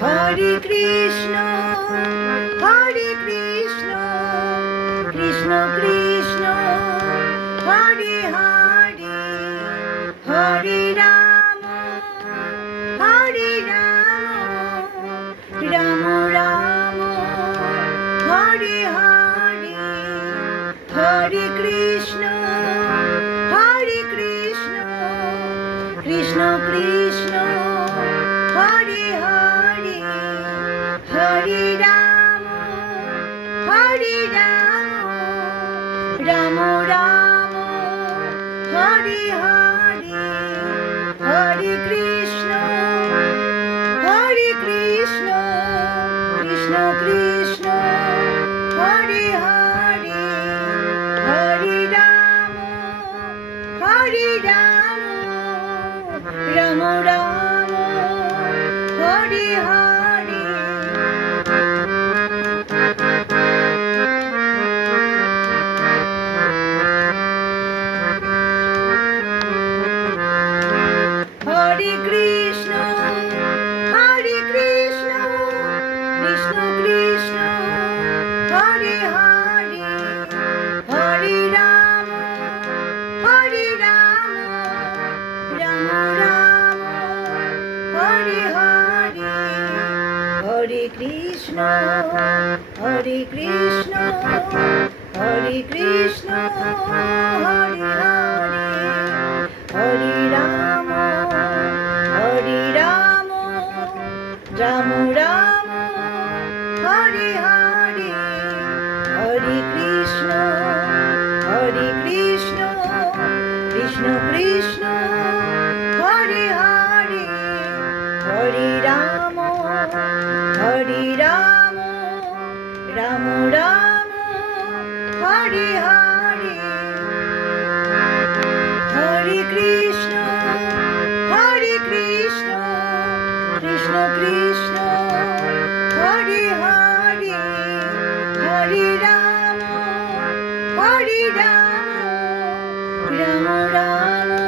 Hare Krishna Krishna Krishna Hare Hare Hare Ram Ram Ram Hare Hare Hare Krishna Krishna Krishna Hare Hare Hare Ram Ram Ram Hare Hare Hare Krishna Krishna Krishna Hare Hare Hare Ram Ram Ram Hare Hare Hare Krishna Krishna Krishna Hare Hare Hare Ram Ram Ram Hare Hare Hare Krishna Hare Krishna Hare Hare Hare Ram Ram Ram Hare Hare Hare Krishna Krishna Krishna Hare Hare Hare Ram Ram Ram Hare Hare Hare Krishna Krishna Krishna Hare Hare Hare Ram Ram Ram